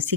6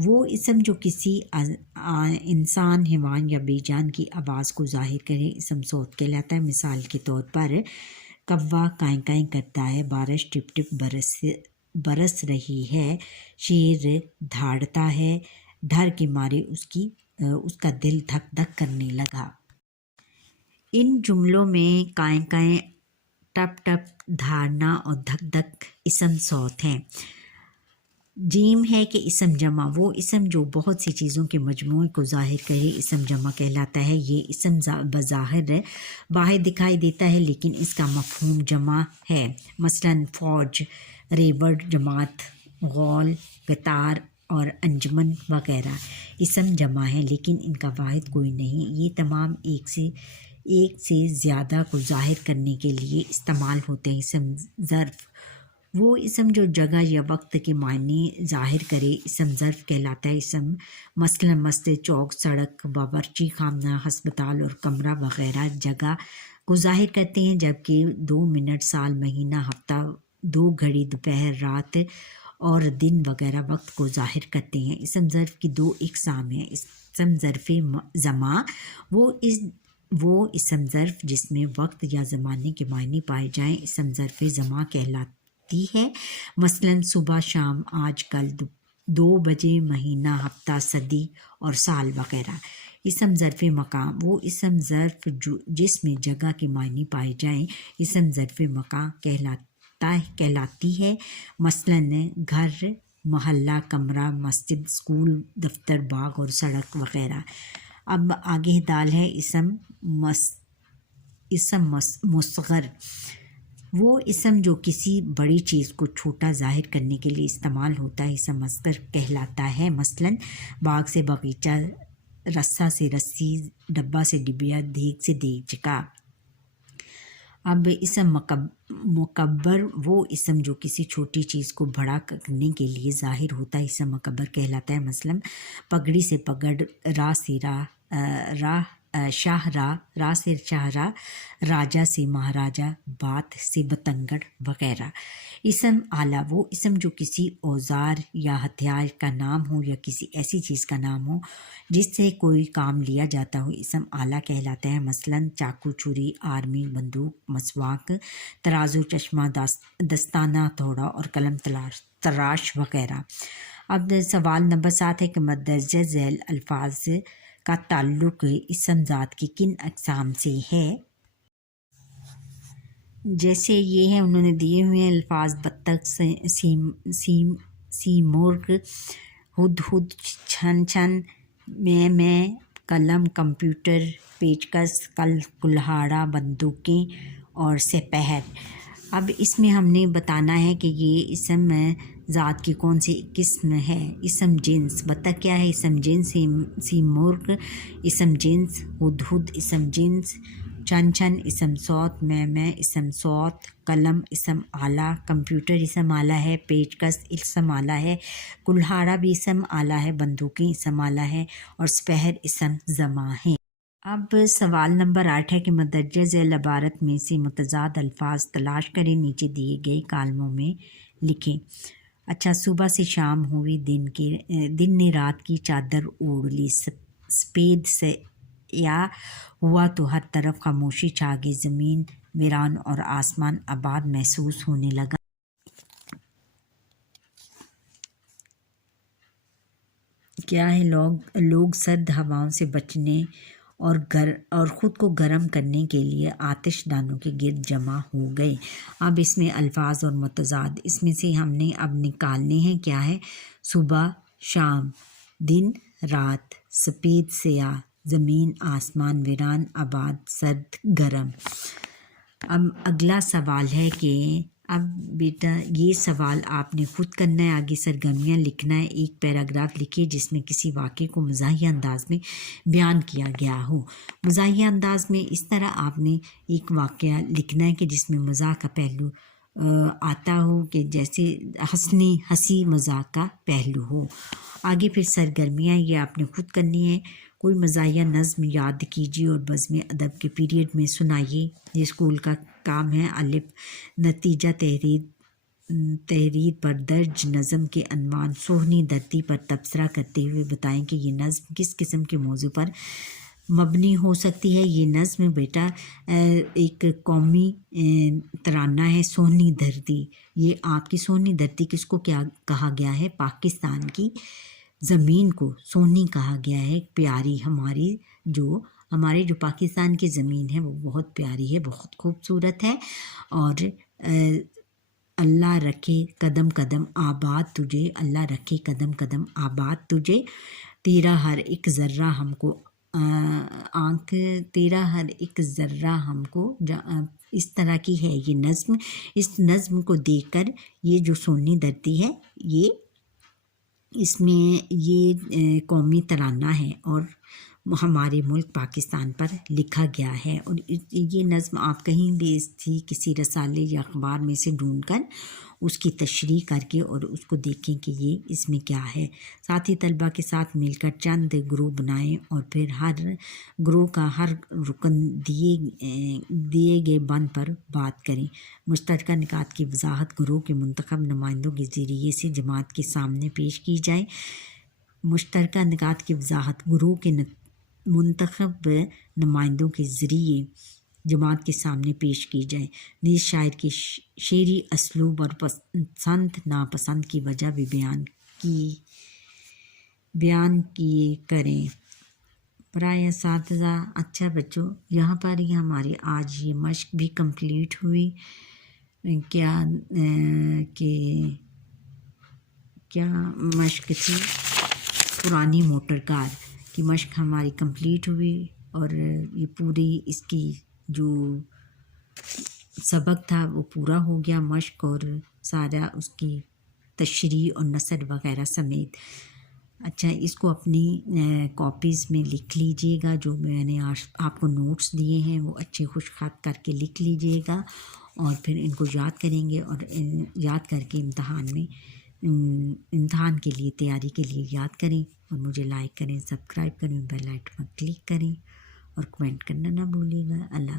وہ اسم جو کسی انسان، حیوان یا بے جان کی آواز کو ظاہر کرے اسم صوت کہلاتا ہے۔ مثال کے طور پر کوا کائیں کائیں کرتا ہے، بارش ٹپ ٹپ برس رہی ہے، شیر دھاڑتا ہے، ڈر کے مارے اس کا دل دھک دھک کرنے لگا۔ ان جملوں میں کائیں کائیں، ٹپ ٹپ، دھاڑنا اور دھک دھک اسم صوت ہیں۔ جیم ہے کہ اسم جمع وہ اسم جو بہت سی چیزوں کے مجموعے کو ظاہر کرے اسم جمع کہلاتا ہے۔ یہ اسم بظاہر واحد دکھائی دیتا ہے لیکن اس کا مفہوم جمع ہے۔ مثلاً فوج، ریوڑ، جماعت، غول، قطار اور انجمن وغیرہ اسم جمع ہیں لیکن ان کا واحد کوئی نہیں۔ یہ تمام ایک سے زیادہ کو ظاہر کرنے کے لیے استعمال ہوتے ہیں۔ اسم ظرف وہ اسم جو جگہ یا وقت کے معنی ظاہر کرے اسم ظرف کہلاتا ہے۔ اسم مثلاً مسجد، چوک، سڑک، باورچی خانہ، ہسپتال اور کمرہ وغیرہ جگہ کو ظاہر کرتے ہیں، جبکہ 2 منٹ، سال، مہینہ، ہفتہ، 2 گھڑی، دوپہر، رات اور دن وغیرہ وقت کو ظاہر کرتے ہیں۔ اسم ظرف کی 2 اقسام ہیں۔ اسم ظرف زمان وہ اسم ظرف جس میں وقت یا زمانے کے معنی پائے جائیں اسم ظرف زمان کہلاتی ہے۔ مثلاً صبح، شام، آج، کل، 2 بجے، مہینہ، ہفتہ، صدی اور سال وغیرہ۔ اسم ظرف مکان وہ اسم ظرف جس میں جگہ کے معنی پائے جائیں اسم ظرف مکان کہلاتی ہے۔ مثلاً گھر، محلہ، کمرہ، مسجد، اسکول، دفتر، باغ اور سڑک وغیرہ۔ اب آگے دال ہے اسم مصغر وہ اسم جو کسی بڑی چیز کو چھوٹا ظاہر کرنے کے لیے استعمال ہوتا ہے اسم مصغر کہلاتا ہے۔ مثلاً باغ سے باغیچہ، رسہ سے رسی، ڈبہ سے ڈبیا، دیگ سے دیگچا۔ اب اسم مکبر وہ اسم جو کسی چھوٹی چیز کو بڑا کرنے کے لیے ظاہر ہوتا ہے اسم مکبر کہلاتا ہے۔ مثلاً پگڑی سے پگڑ، راہ سے راہ سے شاہراہ، راجا سے مہاراجا، بات سے بتنگڑ وغیرہ۔ اسم آلہ وہ اسم جو کسی اوزار یا ہتھیار کا نام ہو یا کسی ایسی چیز کا نام ہو جس سے کوئی کام لیا جاتا ہو اسم آلہ کہلاتا ہے۔ مثلاً چاقو، چھری، آرمی، بندوق، مسواک، ترازو، چشمہ، دستانہ، ہتھوڑا اور قلم تراش وغیرہ۔ اب سوال نمبر 7 ہے کہ مندرجہ ذیل الفاظ کا تعلق اسم ذات کی کن اقسام سے ہے؟ جیسے یہ ہیں انہوں نے دیے ہوئے ہیں الفاظ: بطخ، سیمرغ، ہدہد، چھن چھن، میں، قلم، کمپیوٹر، پیچکس، کلہاڑا، بندوقیں اور سپہر۔ اب اس میں ہم نے بتانا ہے کہ یہ اسم ذات کی کون سی قسم ہے۔ اسم جنس بطخ کیا ہے؟ اسم جنس سیمرغ اسم جنس، ہدہد اسم جنس، چھن چھن اسم صوت، میں اسم صوت، قلم اسم آلہ، کمپیوٹر اسم آلہ ہے، پیچکس اسم آلہ ہے، کلہاڑا بھی اسم آلہ ہے، بندوقیں اسم آلہ ہے اور سپہر اسم زماں ہیں۔ اب سوال نمبر 8 ہے کہ مندرجہ ذیل عبارت میں سے متضاد الفاظ تلاش کریں، نیچے دیے گئے کالموں میں لکھیں۔ اچھا، صبح سے شام ہوئی، دن نے رات کی چادر اوڑھ لی، سپید سے یا ہوا تو ہر طرف خاموشی چھا گئی، زمین ویران اور آسمان آباد محسوس ہونے لگا۔ کیا ہے؟ لوگ سرد ہواؤں سے بچنے اور خود کو گرم کرنے کے لیے آتش دانوں کے گرد جمع ہو گئے۔ اب اس میں الفاظ اور متضاد اس میں سے ہم نے اب نکالنے ہیں۔ کیا ہے؟ صبح، شام، دن، رات، سپید، سیاہ، زمین، آسمان، ویران، آباد، سرد، گرم۔ اب اگلا سوال ہے کہ اب بیٹا یہ سوال آپ نے خود کرنا ہے، آگے سرگرمیاں لکھنا ہے۔ ایک پیراگراف لکھیے جس میں کسی واقعے کو مزاحیہ انداز میں بیان کیا گیا ہو۔ مزاحیہ انداز میں اس طرح آپ نے ایک واقعہ لکھنا ہے کہ جس میں مزاح کا پہلو آتا ہو، کہ جیسے ہنسی مذاق کا پہلو ہو۔ آگے پھر سرگرمیاں یہ آپ نے خود کرنی ہے۔ کوئی مزاحیہ نظم یاد کیجیے اور بزم ادب کے پیریڈ میں سنائیے۔ یہ اسکول کا کام ہے۔ الف، نتیجہ تحریر تحریر پر درج نظم کے عنوان سوہنی دھرتی پر تبصرہ کرتے ہوئے بتائیں کہ یہ نظم کس قسم کے موضوع پر مبنی ہو سکتی ہے۔ یہ نظم بیٹا ایک قومی ترانہ ہے، سوہنی دھرتی۔ یہ آپ کی سوہنی دھرتی کس کو کیا کہا گیا ہے؟ پاکستان کی زمین کو سوہنی کہا گیا ہے، پیاری ہمارے جو پاکستان کی زمین ہے وہ بہت پیاری ہے، بہت خوبصورت ہے، اور اللہ رکھے قدم قدم آباد تجھے، اللہ رکھے قدم قدم آباد تجھے، تیرا ہر ایک ذرہ ہم کو تیرا ہر ایک ذرہ ہم کو اس طرح کی ہے یہ نظم۔ اس نظم کو دیکھ کر یہ جو سوہنی دھرتی ہے اس میں یہ قومی ترانہ ہے اور ہمارے ملک پاکستان پر لکھا گیا ہے، اور یہ نظم آپ کہیں بھی کسی رسالے یا اخبار میں سے ڈھونڈ کر اس کی تشریح کر کے اور اس کو دیکھیں کہ یہ اس میں کیا ہے۔ ساتھی طلبہ کے ساتھ مل کر چند گروہ بنائیں اور پھر ہر گروہ کا ہر رکن دیے گئے بند پر بات کریں۔ مشترکہ نکات کی وضاحت گروہ کے منتخب نمائندوں کے ذریعے سے جماعت کے سامنے پیش کی جائے۔ مشترکہ نکات کی وضاحت گروہ کے منتخب نمائندوں کے ذریعے جماعت کے سامنے پیش کی جائے۔ نیز شاعر کے شعری اسلوب اور پسند ناپسند کی وجہ بھی بیان کیے کریں۔ برائے اساتذہ، اچھا بچوں، یہاں پر ہی ہماری آج یہ مشق بھی کمپلیٹ ہوئی۔ کیا مشق تھی؟ پرانی موٹر کار کی مشق ہماری کمپلیٹ ہوئی، اور یہ پوری اس کی جو سبق تھا وہ پورا ہو گیا، مشق اور سارا اس کی تشریح اور نثر وغیرہ سمیت۔ اچھا، اس کو اپنی کاپیز میں لکھ لیجئے گا، جو میں نے آپ کو نوٹس دیے ہیں وہ اچھے خوش خط کر کے لکھ لیجئے گا، اور پھر ان کو یاد کریں گے، اور یاد کر کے امتحان کے لیے تیاری کے لیے یاد کریں، اور مجھے لائک کریں، سبسکرائب کریں، بیل آئیکن پر کلک کریں، اور کمنٹ کرنا نہ بھولیے گا۔ اللہ